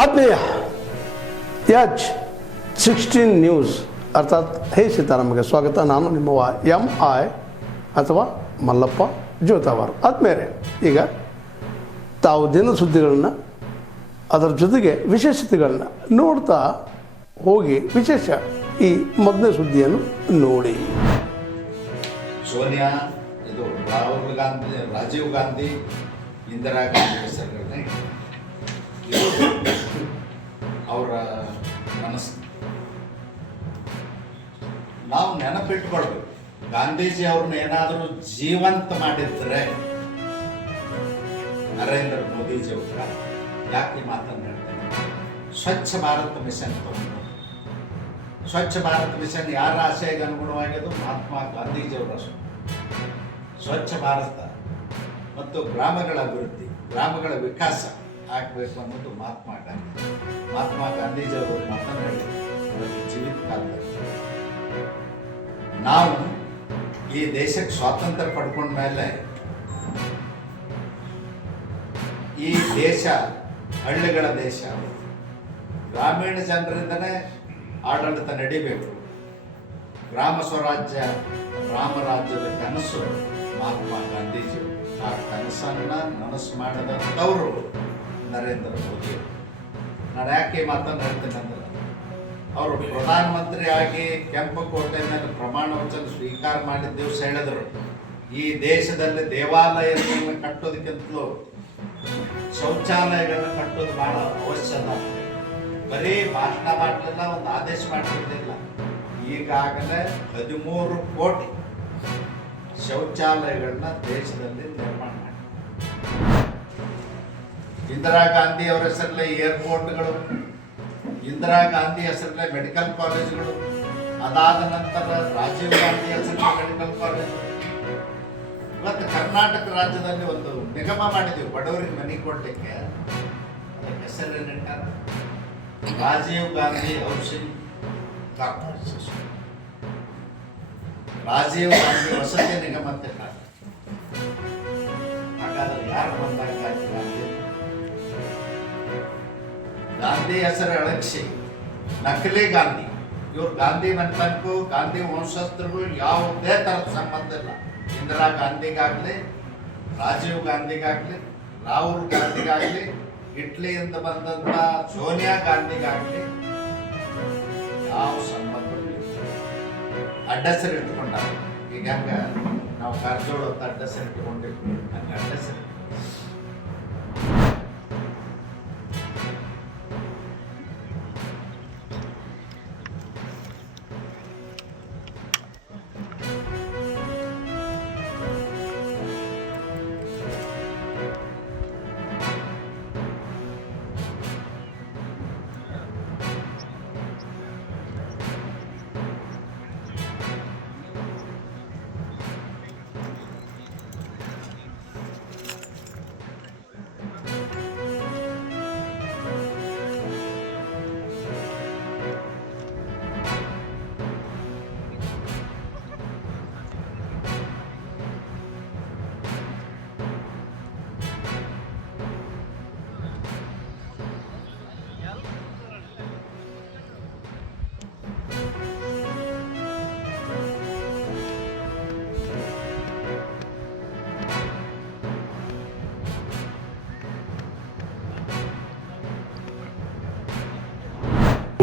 ಆತ್ಮೀಯ H16 news ಅರ್ಥಾತ್ ಹೇ ಸೀತಾರಾಮಗೆ ಸ್ವಾಗತ. ನಾನು ನಿಮ್ಮವ MI ಅಥವಾ ಮಲ್ಲಪ್ಪ ಜೋತಾವಾರ್. ಆದ್ಮೇಲೆ ಈಗ ತಾವು ದಿನ ಸುದ್ದಿಗಳನ್ನು ಅದರ ಜೊತೆಗೆ ವಿಶೇಷತೆಗಳನ್ನ ನೋಡ್ತಾ ಹೋಗಿ ವಿಶೇಷ ಈ ಮೊದಲನೇ ಸುದ್ದಿಯನ್ನು ನೋಡಿ. ಸೋನಿಯಾ, ಇದು ರಾಹುಲ್ ಗಾಂಧಿ, ರಾಜೀವ್ ಗಾಂಧಿ, ಇಂದಿರಾ ಗಾಂಧಿ ಹೆಸರುಗಳನ್ನೇ ಅವರ ಮನಸ್ಸು ನಾವು ನೆನಪಿಟ್ಕೊಳ್ಬೇಕು. ಗಾಂಧೀಜಿ ಅವ್ರನ್ನ ಏನಾದರೂ ಜೀವಂತ ಮಾಡಿದ್ರೆ ನರೇಂದ್ರ ಮೋದಿಜಿ ಅವ್ರ ಯಾಕೆ ಮಾತನ್ನು ಹೇಳ್ತಾರೆ? ಸ್ವಚ್ಛ ಭಾರತ್ ಮಿಷನ್ ತಗೊಂಡು, ಸ್ವಚ್ಛ ಭಾರತ್ ಮಿಷನ್ ಯಾರ ಆಶಯಕ್ಕೆ ಅನುಗುಣವಾಗಿದ್ದು? ಮಹಾತ್ಮ ಗಾಂಧೀಜಿಯವರ ಸ್ವಚ್ಛ ಭಾರತ ಮತ್ತು ಗ್ರಾಮಗಳ ಅಭಿವೃದ್ಧಿ, ಗ್ರಾಮಗಳ ವಿಕಾಸ ಆಗಬೇಕು ಅನ್ನೋದು ಮಹಾತ್ಮ ಗಾಂಧೀಜಿಯವರು ಮಾತನಾಡಿ ಜೀವಿತ ಕಾಲದಲ್ಲಿ. ನಾವು ಈ ದೇಶಕ್ಕೆ ಸ್ವಾತಂತ್ರ್ಯ ಪಡ್ಕೊಂಡ ಮೇಲೆ ಈ ದೇಶ ಹಳ್ಳಿಗಳ ದೇಶ, ಗ್ರಾಮೀಣ ಜನರಿಂದನೇ ಆಡಳಿತ ನಡಿಬೇಕು. ಗ್ರಾಮ ಸ್ವರಾಜ್ಯ, ರಾಮರಾಜ್ಯದ ಕನಸು ಮಹಾತ್ಮ ಗಾಂಧೀಜಿ. ಆ ಕನಸನ್ನ ನನಸು ಮಾಡಿದಂಥವರು ನರೇಂದ್ರ ಮೋದಿ. ನಾನು ಯಾಕೆ ಮಾತನ್ನು ಹೇಳ್ತೀನಿ ಅಂದ್ರೆ, ಅವರು ಪ್ರಧಾನಮಂತ್ರಿಯಾಗಿ ಕೆಂಪುಕೋಟೆ ಮೇಲೆ ಪ್ರಮಾಣ ವಚನ ಸ್ವೀಕಾರ ಮಾಡಿದ ದಿವಸ ಹೇಳಿದರು, ಈ ದೇಶದಲ್ಲಿ ದೇವಾಲಯಗಳನ್ನು ಕಟ್ಟೋದಕ್ಕಿಂತಲೂ ಶೌಚಾಲಯಗಳನ್ನ ಕಟ್ಟೋದು ಬಹಳ ಅವಶ್ಯಕ. ಬರೀ ಭಾಷಣ ಮಾಡಲಿಲ್ಲ, ಒಂದು ಆದೇಶ ಮಾಡಿರಲಿಲ್ಲ. ಈಗಾಗಲೇ 13 ಕೋಟಿ ಶೌಚಾಲಯಗಳನ್ನ ದೇಶದಲ್ಲಿ ನಿರ್ಮಾಣ ಮಾಡಿ, ಇಂದಿರಾ ಗಾಂಧಿ ಅವರ ಹೆಸರಲ್ಲೇ ಏರ್ಪೋರ್ಟ್ಗಳು, ಇಂದಿರಾ ಗಾಂಧಿ ಹೆಸರಲ್ಲೇ ಮೆಡಿಕಲ್ ಕಾಲೇಜುಗಳು, ಅದಾದ ನಂತರ ರಾಜೀವ್ ಗಾಂಧಿ ಹೆಸರಲ್ಲೇ ಮೆಡಿಕಲ್ ಕಾಲೇಜು. ಇವತ್ತು ಕರ್ನಾಟಕ ರಾಜ್ಯದಲ್ಲಿ ಒಂದು ನಿಗಮ ಮಾಡಿದ್ದೀವಿ ಬಡವರಿಗೆ ಮನೆ ಕೊಡಲಿಕ್ಕೆ. ಅದಕ್ಕೆ ಹೆಸರೇನಿಟ್ಟಾರ? ರಾಜೀವ್ ಗಾಂಧಿ ಹೌಸಿಂಗ್ ಕಾರ್ಪೊರೇಷನ್, ರಾಜೀವ್ ಗಾಂಧಿ ವಸತಿ ನಿಗಮ ಅಂತ. ಹಾಗಾದ್ರೆ ಯಾರು ಬಂದಾಗ ಗಾಂಧಿ ಹೆಸರು ಅಳಗಿಸಿ ನಕಲಿ ಗಾಂಧಿ, ಇವ್ರು ಗಾಂಧಿ ಮಂಟಪಕ್ಕೂ ಗಾಂಧಿ ವಂಶಸ್ಥರಿಗೂ ಯಾವುದೇ ಥರದ ಸಂಬಂಧ ಇಲ್ಲ. ಇಂದಿರಾ ಗಾಂಧಿಗಾಗಲಿ, ರಾಜೀವ್ ಗಾಂಧಿಗಾಗಲಿ, ರಾಹುಲ್ ಗಾಂಧಿಗಾಗಲಿ, ಇಟ್ಲಿಯಿಂದ ಬಂದಂಥ ಸೋನಿಯಾ ಗಾಂಧಿಗಾಗಲಿ ಯಾವ ಸಂಬಂಧ ಅಡ್ಡಸರು ಇಟ್ಕೊಂಡಾಗ. ಈಗ ಹಂಗೆ ನಾವು ಕಾರಜೋಳ ಅಂತ ಅಡ್ಡಸರು ಇಟ್ಕೊಂಡಿರ್ತೀವಿ, ಹಂಗೆ ಅಡ್ಡಸರು.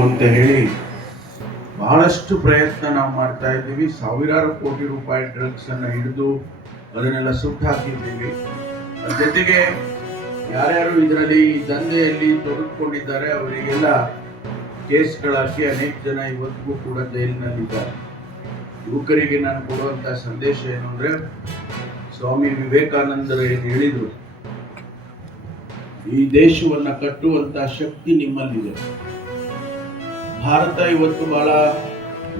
ಅಂತ ಹೇಳಿ ಬಹಳಷ್ಟು ಪ್ರಯತ್ನ ನಾವು ಮಾಡ್ತಾ ಇದ್ದೀವಿ. ಸಾವಿರಾರು ಕೋಟಿ ರೂಪಾಯಿ ಡ್ರಗ್ಸ್ ಅನ್ನು ಹಿಡಿದು ಅದನ್ನೆಲ್ಲ ಸುಟ್ಟು ಹಾಕಿದ್ದೀವಿ. ಜೊತೆಗೆ ಯಾರ್ಯಾರು ಇದರಲ್ಲಿ ದಂಧೆಯಲ್ಲಿ ತೊಡಗಿಕೊಂಡಿದ್ದಾರೆ ಅವರಿಗೆಲ್ಲ ಕೇಸ್ಗಳಾಕಿ ಅನೇಕ ಜನ ಇವತ್ತಿಗೂ ಕೂಡ ಜೈಲಿನಲ್ಲಿದ್ದಾರೆ. ಯುವಕರಿಗೆ ನಾನು ಕೊಡುವಂಥ ಸಂದೇಶ ಏನು ಅಂದರೆ, ಸ್ವಾಮಿ ವಿವೇಕಾನಂದರು ಏನು ಹೇಳಿದರು, ಈ ದೇಶವನ್ನು ಕಟ್ಟುವಂಥ ಶಕ್ತಿ ನಿಮ್ಮಲ್ಲಿದೆ. ಭಾರತ ಇವತ್ತು ಬಹಳ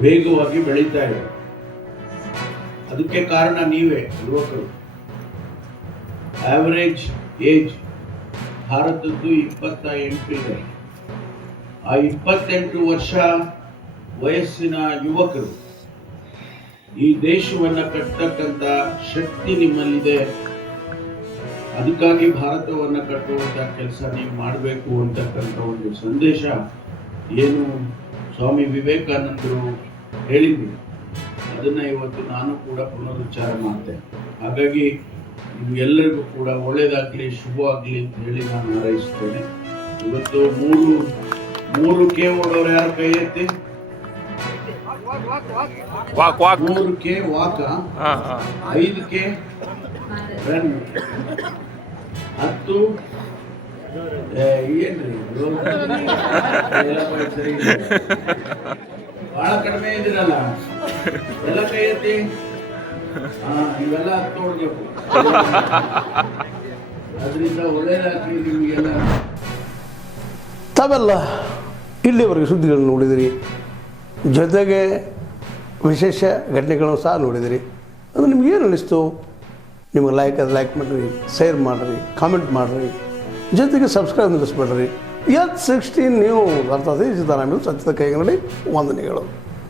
ವೇಗವಾಗಿ ಬೆಳೀತಾ ಇದೆ. ಅದಕ್ಕೆ ಕಾರಣ ನೀವೇ ಯುವಕರು. ಆವರೇಜ್ ಏಜ್ ಭಾರತದ್ದು 28 ಇದೆ. ಆ 28 ವರ್ಷ ವಯಸ್ಸಿನ ಯುವಕರು ಈ ದೇಶವನ್ನು ಕಟ್ಟತಕ್ಕಂಥ ಶಕ್ತಿ ನಿಮ್ಮಲ್ಲಿದೆ. ಅದಕ್ಕಾಗಿ ಭಾರತವನ್ನು ಕಟ್ಟುವಂಥ ಕೆಲಸ ನೀವು ಮಾಡಬೇಕು ಅಂತಕ್ಕಂಥ ಒಂದು ಸಂದೇಶ ಏನು ಸ್ವಾಮಿ ವಿವೇಕಾನಂದರು ಹೇಳಿದ್ರು ಅದನ್ನು ಇವತ್ತು ನಾನು ಕೂಡ ಪುನರುಚ್ಚಾರ ಮಾಡ್ತೇನೆ. ಹಾಗಾಗಿ ನಿಮ್ಗೆಲ್ಲರಿಗೂ ಕೂಡ ಒಳ್ಳೆಯದಾಗಲಿ, ಶುಭವಾಗಲಿ ಅಂತ ಹೇಳಿ ನಾನು ಹಾರೈಸ್ತೇನೆ. ಇವತ್ತು ಮೂರು ಕೆ ಓಡೋರು ಯಾರು ಕೈ ಎತ್ತಿ? 3 ಕೆ ವಾಕ, 5 ಕೆ ರನ್, 10 ಏನ್ರಿ ಸರಿ ಬಹಳ ಕಡಿಮೆ ಇದ್ದೀರಲ್ಲ, ಎಲ್ಲ ಕೈ ಎತ್ತಿ. ಇವೆಲ್ಲ ನೋಡ್ಬೇಕು. ಅದರಿಂದ ಒಳ್ಳೆಯದಾಗ್ಲಿ ನಿಮಗೆಲ್ಲ. ತಾವೆಲ್ಲ ಇಲ್ಲಿವರೆಗೆ ಸುದ್ದಿಗಳನ್ನು ನೋಡಿದಿರಿ, ಜೊತೆಗೆ ವಿಶೇಷ ಘಟನೆಗಳನ್ನು ಸಹ ನೋಡಿದಿರಿ. ಅದು ನಿಮ್ಗೇನು ಅನ್ನಿಸ್ತು? ನಿಮಗೆ ಲೈಕ್ ಮಾಡಿರಿ, ಶೇರ್ ಮಾಡಿರಿ, ಕಾಮೆಂಟ್ ಮಾಡಿರಿ, ಜೊತೆಗೆ ಸಬ್ಸ್ಕ್ರೈಬ್ ನಿಲ್ಲಿಸ್ಬೇಡ್ರಿ. H16 ನ್ಯೂಸ್ ಅರ್ಥಾತ್ ಸಿದ್ದರಾಮಯ್ಯ ಸತ್ಯದ ಕೈಗನ್ನಡಿ ವಂದನೆಗಳು.